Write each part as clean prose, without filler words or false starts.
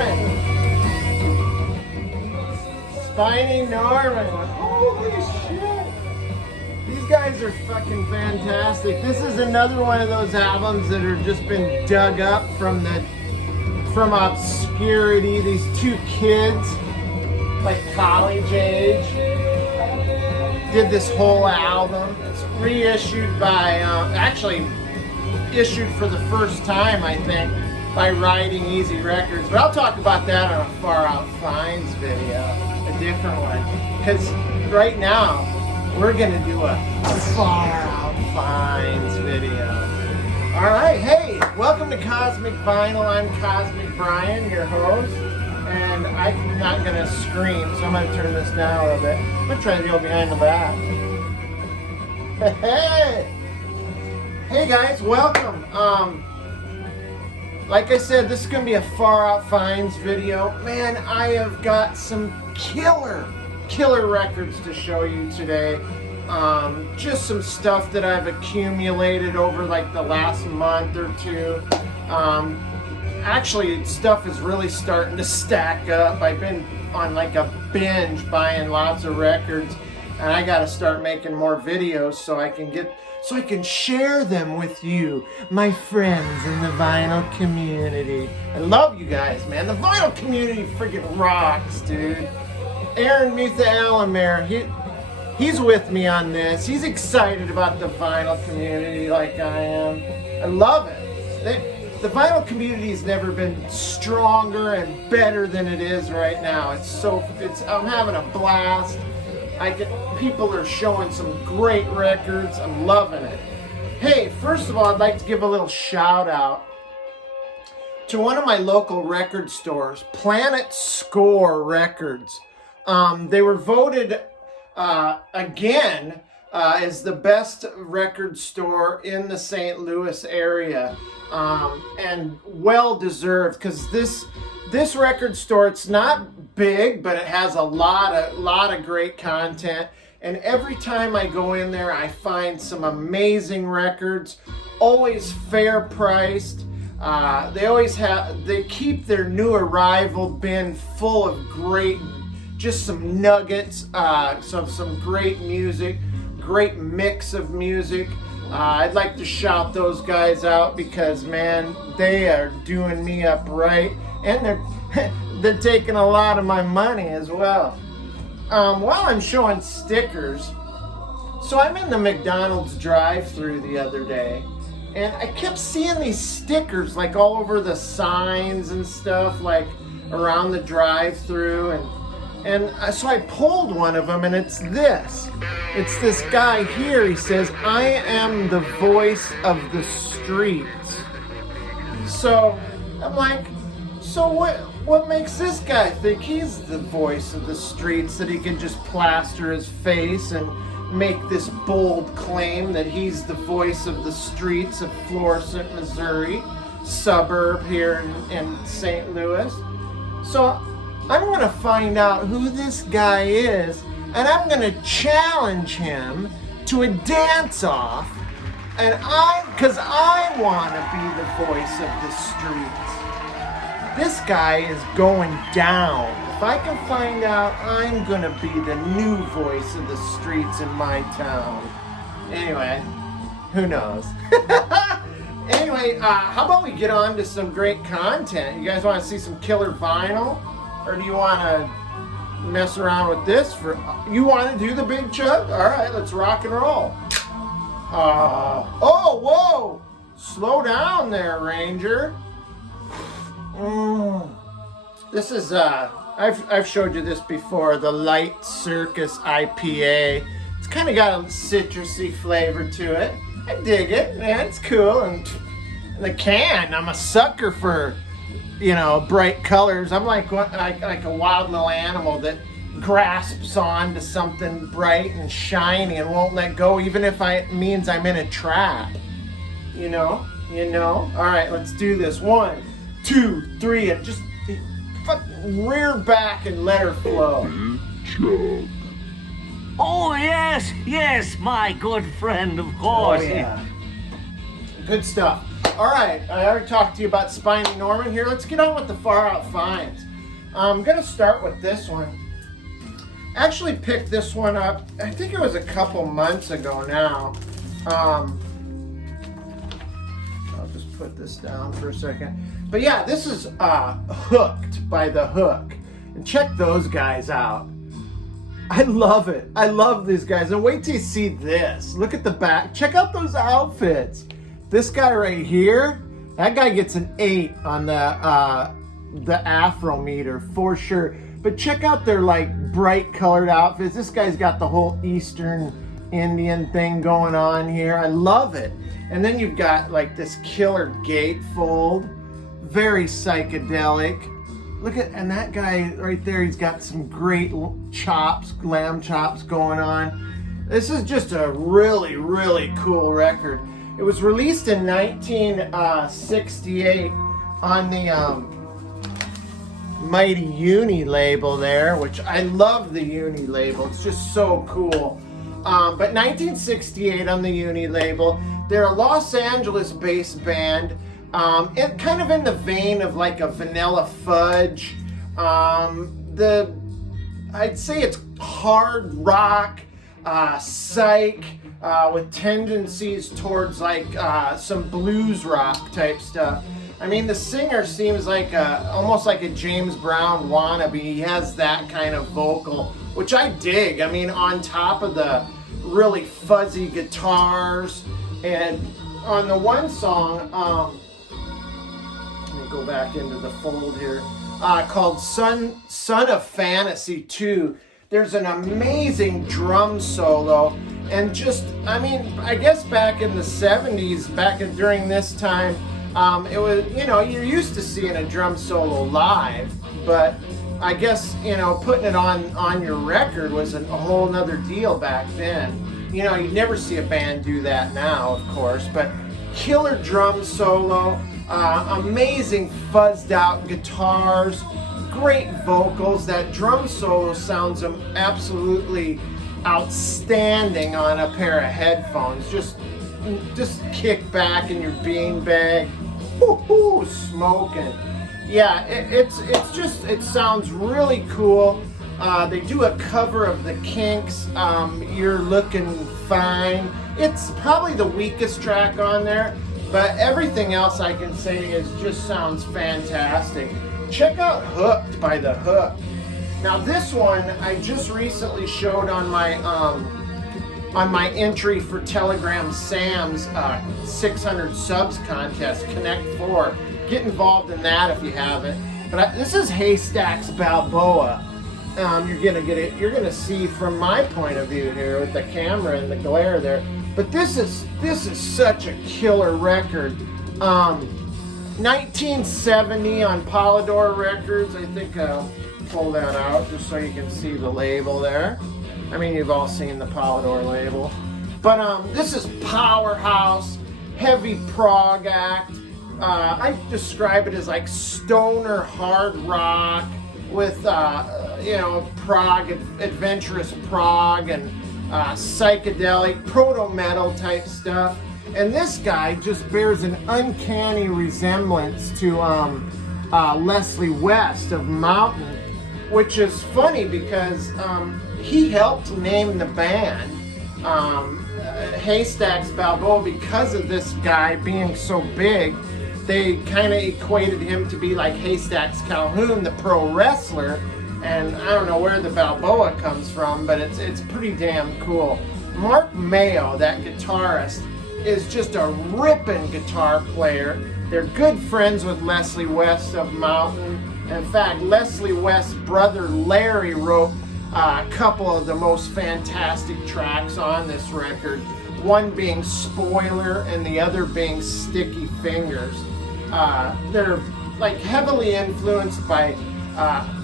Norman. Spiny Norman. Holy shit. These guys are fucking fantastic. This is another one of those albums that have just been dug up from obscurity. These two kids, like college age, did this whole album. It's reissued by, actually issued for the first time, I think, by Riding Easy Records. But I'll talk about that on a Far Out Finds video, a different one. Because right now, we're gonna do a Far Out Finds video. Alright, hey, welcome to Cosmic Vinyl. I'm Cosmic Brian, your host. And I'm not gonna scream, so I'm gonna turn this down a little bit. I'm gonna try to go behind the back. Hey guys, welcome. Like I said, this is gonna be a Far Out Finds video. Man, I have got some killer records to show you today. Just some stuff that I've accumulated over like the last month or two. Actually, stuff is really starting to stack up. I've been on like a binge buying lots of records, and I gotta start making more videos so I can share them with you, my friends in the vinyl community. I love you guys, man. The vinyl community freaking rocks, dude. Aaron Mutha-Alamer, he's with me on this. He's excited about the vinyl community like I am. I love it. The vinyl community has never been stronger and better than it is right now. I'm having a blast. People are showing some great records. I'm loving it. Hey, first of all, I'd like to give a little shout out to one of my local record stores, Planet Score Records. They were voted again as the best record store in the St. Louis area, and well deserved, because this record store, it's not big, but it has a lot of great content. And every time I go in there, I find some amazing records, always fair priced. They keep their new arrival bin full of just some nuggets, some great music, great mix of music. I'd like to shout those guys out because, man, they are doing me up right, and they're taking a lot of my money as well. While I'm showing stickers, so I'm in the MacDonald's drive-thru the other day, and I kept seeing these stickers like all over the signs and stuff, like around the drive-thru, and so I pulled one of them, and it's this guy here. He says, "I am the voice of the streets." So I'm like, so what makes this guy think he's the voice of the streets, that he can just plaster his face and make this bold claim that he's the voice of the streets of Florissant, Missouri, suburb here in St. Louis? So I'm going to find out who this guy is, and I'm going to challenge him to a dance-off, because I want to be the voice of the streets. This guy is going down. If I can find out, I'm going to be the new voice of the streets in my town. Anyway, who knows? Anyway, how about we get on to some great content? You guys want to see some killer vinyl? Or do you want to mess around with this? You want to do the big chug? All right, let's rock and roll. Oh, whoa! Slow down there, Ranger. This is, I've showed you this before, the Light Circus IPA. It's kind of got a citrusy flavor to it. I dig it, man. It's cool. And the can, I'm a sucker for, bright colors. I'm like a wild little animal that grasps on to something bright and shiny and won't let go, even if it means I'm in a trap. You know? All right, let's do this. 1, 2, 3, and just fucking rear back and let her flow. Oh, yes, my good friend, of course. Oh, yeah. Good stuff. All right, I already talked to you about Spiny Norman here. Let's get on with the Far Out Finds. I'm gonna start with this one. Actually picked this one up, I think it was a couple months ago now. I'll just put this down for a second. But yeah, this is Hooked by The Hook. And check those guys out. I love it. I love these guys. And wait till you see this. Look at the back. Check out those outfits. This guy right here, that guy gets an 8 on the Afro meter for sure. But check out their like bright colored outfits. This guy's got the whole Eastern Indian thing going on here. I love it. And then you've got like this killer gatefold. Very psychedelic. Look at, and that guy right there, he's got some great chops, lamb chops going on. This is just a really, really cool record. It was released in 1968 on the Mighty Uni label there, which I love the Uni label. It's just so cool. But 1968 on the Uni label. They're a Los Angeles-based band. Kind of in the vein of like a Vanilla Fudge. I'd say it's hard rock, psych, with tendencies towards like some blues rock type stuff. I mean, the singer seems like almost like a James Brown wannabe. He has that kind of vocal, which I dig. I mean, on top of the really fuzzy guitars, and on the one song, let me go back into the fold here, called Son of Fantasy 2. There's an amazing drum solo, and just, I mean, I guess back in the 70s, during this time, it was, you know, you're used to seeing a drum solo live, but I guess, you know, putting it on your record was a whole nother deal back then. You know, you'd never see a band do that now, of course, but killer drum solo, amazing fuzzed out guitars, great vocals. That drum solo sounds absolutely outstanding on a pair of headphones. Just kick back in your beanbag, woo-hoo, smoking. Yeah, it sounds really cool. They do a cover of the Kinks, You're Looking Fine. It's probably the weakest track on there, but everything else I can say just sounds fantastic. Check out Hooked by The Hook. Now this one I just recently showed on my entry for Telegram Sam's 600 subs contest, Connect 4. Get involved in that if you haven't. But this is Haystacks Balboa. You're gonna see from my point of view here with the camera and the glare there. But this is such a killer record. 1970 on Polydor Records. I think I'll pull that out just so you can see the label there. I mean, you've all seen the Polydor label. But this is powerhouse, heavy prog act. I describe it as like stoner hard rock with you know, prog, adventurous prog, and psychedelic proto-metal type stuff. And this guy just bears an uncanny resemblance to Leslie West of Mountain, which is funny because he helped name the band Haystacks Balboa because of this guy being so big. They kind of equated him to be like Haystacks Calhoun, the pro wrestler, and I don't know where the Balboa comes from, but it's pretty damn cool. Mark Mayo, that guitarist, is just a ripping guitar player. They're good friends with Leslie West of Mountain. In fact, Leslie West's brother Larry wrote a couple of the most fantastic tracks on this record, one being Spoiler and the other being Sticky Fingers. They're like heavily influenced by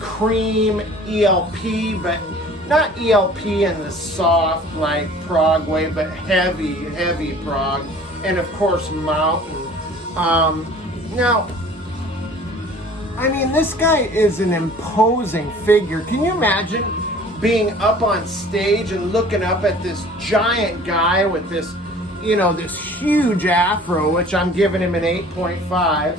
Cream, ELP, but not ELP in the soft like prog way, but heavy prog, and of course Mountain. Now, I mean, this guy is an imposing figure. Can you imagine being up on stage and looking up at this giant guy with this you know, this huge afro, which I'm giving him an 8.5.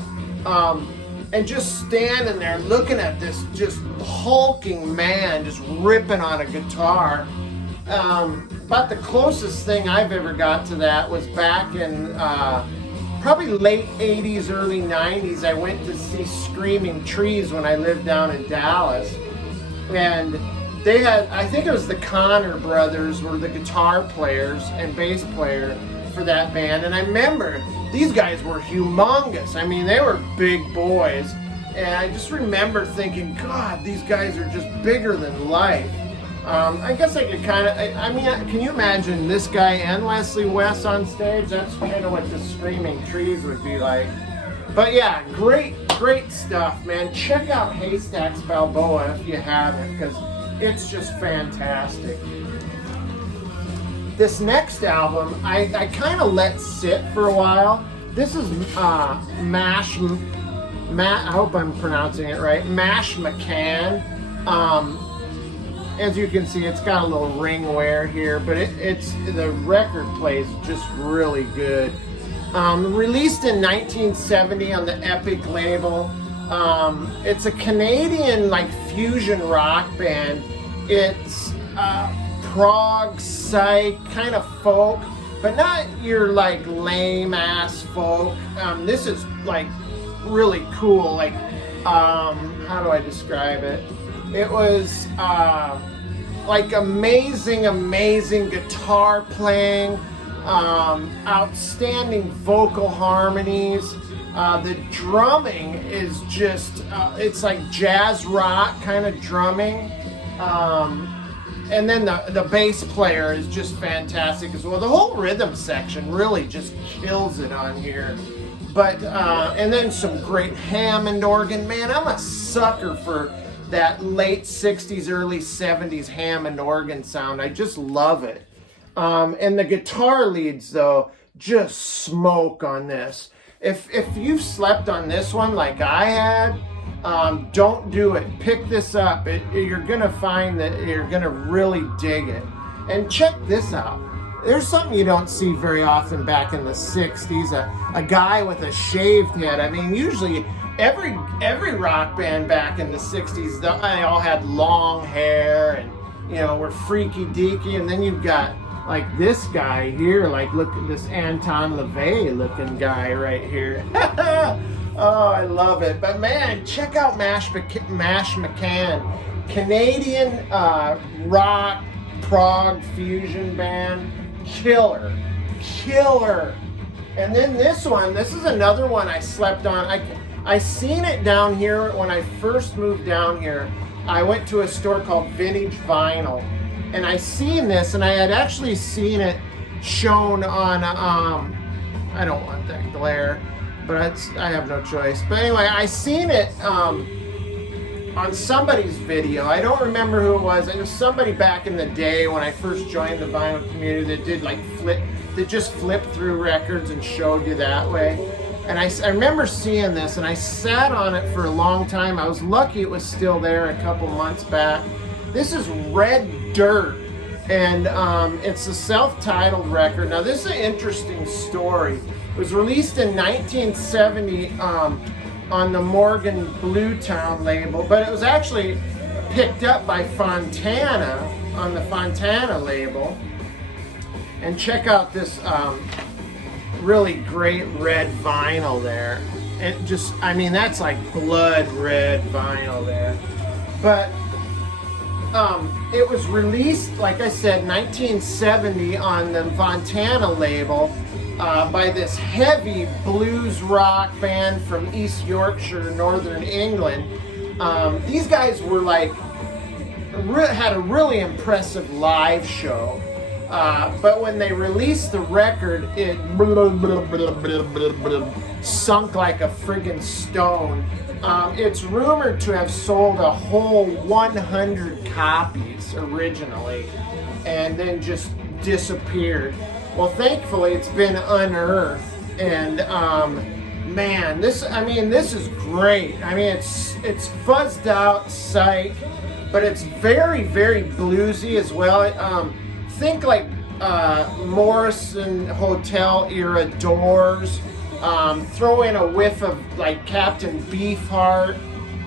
And just standing there looking at this just hulking man just ripping on a guitar. About the closest thing I've ever got to that was back in probably late 80s, early 90s. I went to see Screaming Trees when I lived down in Dallas. And they had, I think it was the Connor brothers were the guitar players and bass player for that band. And I remember these guys were humongous. I mean, they were big boys. And I just remember thinking, God, these guys are just bigger than life. I guess I could kind of, I mean, can you imagine this guy and Leslie West on stage? That's kind of what the Screaming Trees would be like. But yeah, great stuff, man. Check out Haystacks Balboa if you haven't, because it's just fantastic. This next album, I kind of let sit for a while. This is Mash, I hope I'm pronouncing it right, Mash McCann. As you can see, it's got a little ring wear here, but it's the record plays just really good. Released in 1970 on the Epic label. It's a Canadian like fusion rock band. It's prog, psych, kind of folk, but not your like lame ass folk. This is like really cool. Like, how do I describe it? It was like amazing guitar playing, outstanding vocal harmonies. The drumming is just, it's like jazz rock kind of drumming. And then the bass player is just fantastic as well. The whole rhythm section really just kills it on here. But, and then some great Hammond organ. Man, I'm a sucker for that late 60s, early 70s Hammond organ sound. I just love it. And the guitar leads, though, just smoke on this. If you've slept on this one like I had, don't do it. Pick this up. You're going to find that you're going to really dig it. And check this out. There's something you don't see very often back in the 60s, a guy with a shaved head. I mean, usually every rock band back in the 60s, they all had long hair and, you know, were freaky deaky. And then you've got like this guy here, like look at this Anton LaVey looking guy right here. Oh, I love it. But man, check out Mash McCann, Canadian rock prog fusion band. Killer. And then this is another one I slept on. I seen it down here when I first moved down here. I went to a store called Vintage Vinyl, and I seen this, and I had actually seen it shown on I don't want that glare, but I have no choice. But anyway, I seen it on somebody's video. I don't remember who it was. It was somebody back in the day when I first joined the vinyl community that did like just flip through records and showed you that way. And I remember seeing this, and I sat on it for a long time. I was lucky it was still there a couple months back. This is Red Dirt, and it's a self-titled record. Now this is an interesting story. It was released in 1970 on the Morgan Bluetown label, but it was actually picked up by Fontana on the Fontana label. And check out this really great red vinyl there. It just, I mean, that's like blood red vinyl there. But it was released, like I said, 1970 on the Fontana label. By this heavy blues rock band from East Yorkshire, Northern England. These guys were like, had a really impressive live show. But when they released the record, it sunk like a friggin' stone. It's rumored to have sold a whole 100 copies originally, and then just disappeared. Well, thankfully, it's been unearthed, and man, this is great. I mean, it's fuzzed out psych, but it's very, very bluesy as well. Think like Morrison Hotel era Doors. Throw in a whiff of like Captain Beefheart.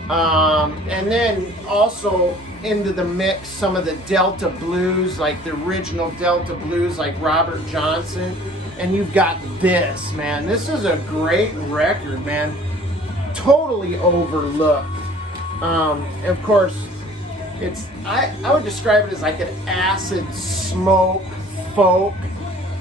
And then also into the mix some of the Delta blues, like the original Delta blues, like Robert Johnson. And you've got this, man. This is a great record, man. Totally overlooked. Of course, it's I would describe it as like an acid smoke folk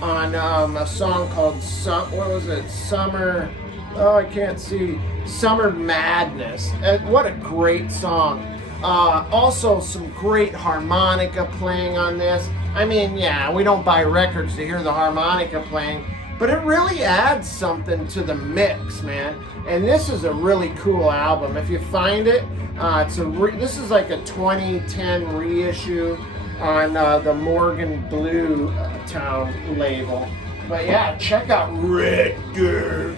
on a song called Summer. Oh, I can't see. Summer Madness. What a great song. Also, some great harmonica playing on this. I mean, yeah, we don't buy records to hear the harmonica playing, but it really adds something to the mix, man. And this is a really cool album. If you find it, this is like a 2010 reissue on the Morgan Blue Town label. But yeah, check out Red Dirt.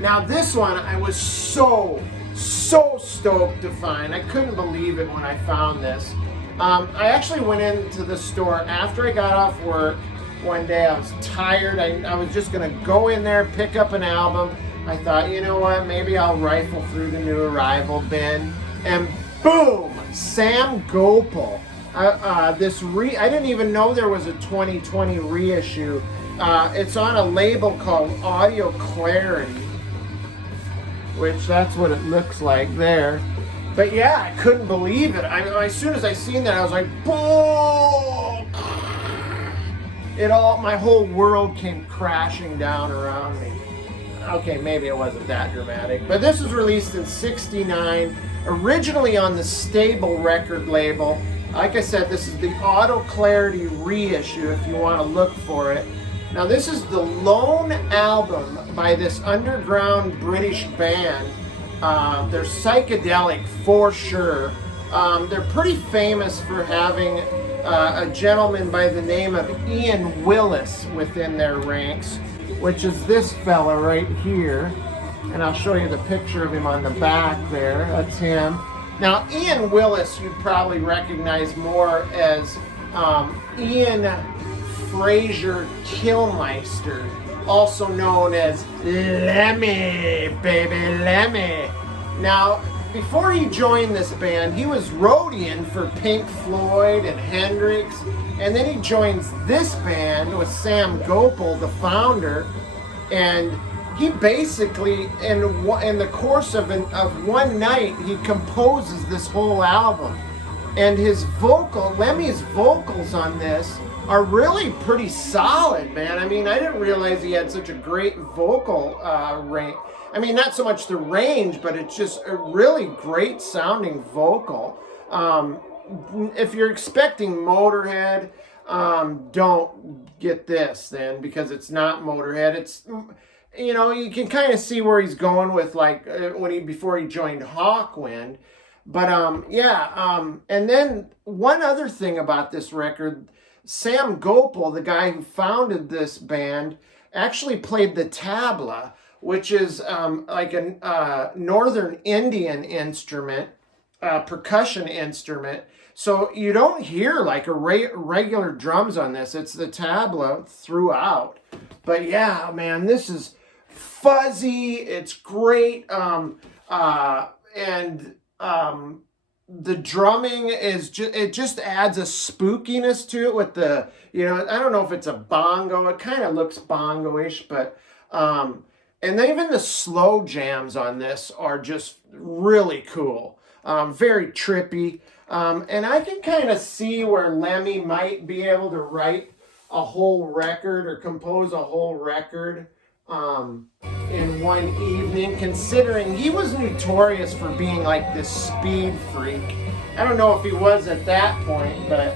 Now this one I was so stoked to find. I couldn't believe it when I found this. I actually went into the store after I got off work one day. I was tired. I was just gonna go in there, pick up an album. I thought, you know what, maybe I'll rifle through the new arrival bin. And boom, Sam Gopal. I didn't even know there was a 2020 reissue. It's on a label called Audio Clarity, which that's what it looks like there. But yeah, I couldn't believe it. As soon as I seen that, I was like, boom! My whole world came crashing down around me. Okay, maybe it wasn't that dramatic. But this was released in '69, originally on the Stable record label. Like I said, this is the Audio Clarity reissue if you want to look for it. Now this is the lone album by this underground British band. They're psychedelic for sure. They're pretty famous for having a gentleman by the name of Ian Willis within their ranks, which is this fella right here. And I'll show you the picture of him on the back there. That's him. Now Ian Willis you'd probably recognize more as Ian Fraser Killmeister, also known as Lemmy, baby Lemmy. Now, before he joined this band, he was roadieing for Pink Floyd and Hendrix, and then he joins this band with Sam Gopal, the founder, and he basically, in the course of one night, he composes this whole album. And Lemmy's vocals on this are really pretty solid, man. I mean, I didn't realize he had such a great vocal range. I mean, not so much the range, but it's just a really great sounding vocal. If you're expecting Motorhead, don't get this then, because it's not Motorhead. It's, you know, you can kind of see where he's going with like before he joined Hawkwind. But and then one other thing about this record, Sam Gopal, the guy who founded this band, actually played the tabla, which is like a northern Indian instrument, percussion instrument. So you don't hear like a regular drums on this. It's the tabla throughout. But yeah, man, this is fuzzy. It's great. The drumming is just adds a spookiness to it with the, you know, I don't know if it's a bongo. It kind of looks bongo-ish, but and even the slow jams on this are just really cool. Very trippy. And I can kind of see where Lemmy might be able to write a whole record or compose a whole record in one evening, considering he was notorious for being like this speed freak. I don't know if he was at that point, but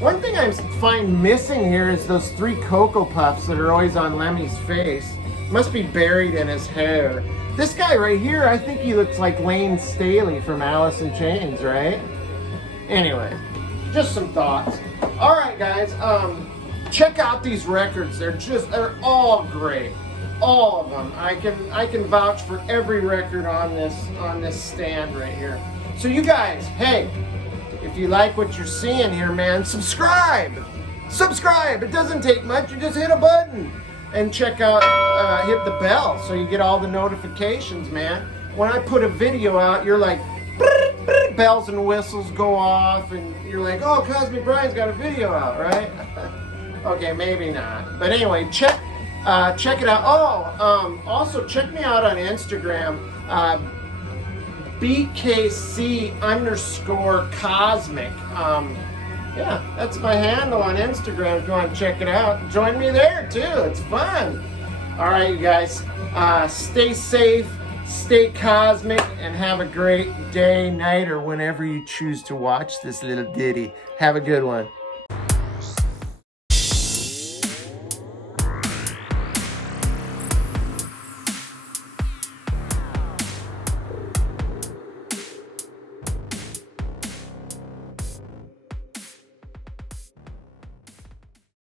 one thing I find missing here is those 3 Cocoa Puffs that are always on Lemmy's face. Must be buried in his hair. This guy right here, I think he looks like Lane Staley from Alice in Chains, right? Anyway, just some thoughts. All right, guys. Check out these records. They're all great. All of them. I can vouch for every record on this stand right here. So you guys, hey, if you like what you're seeing here, man, subscribe. Subscribe. It doesn't take much. You just hit a button and check out, hit the bell so you get all the notifications, man. When I put a video out, you're like, brr, brr, bells and whistles go off, and you're like, oh, Cosmic Brian's got a video out, right? Okay, maybe not. But anyway, check it out. Oh, also check me out on Instagram, BKC_Cosmic. Yeah, that's my handle on Instagram if you want to check it out. Join me there too, it's fun. All right, you guys, stay safe, stay cosmic, and have a great day, night, or whenever you choose to watch this little ditty. Have a good one.